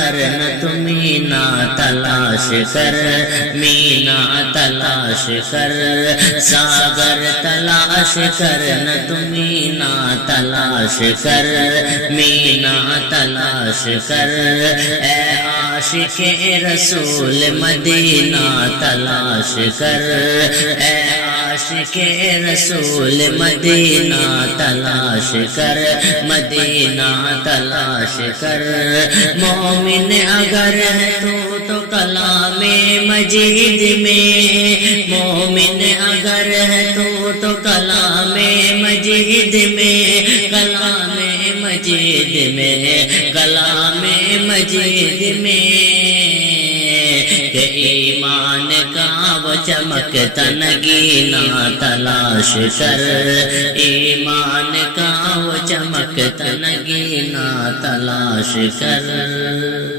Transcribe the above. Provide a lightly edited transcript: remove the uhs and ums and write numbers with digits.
کر نہ تو مینا تلاش کر، مینا تلاش کر، ساگر تلاش کر نہ تو مینا تلاش کر، مینا تلاش کر، اے عاشق رسول مدینہ تلاش کر، اے عاشق رسول مدینہ تلاش کر، مدینہ تلاش کر، مومن اگر ہے تو کلام مجید میں، مومن اگر ہے تو کلام مجید میں، کلام مجید میں، کلام مجید میں، کہ ایمان کا وہ چمکتا نگینہ تلاش کر، ایمان کا وہ چمکتا نگینہ تلاش کر۔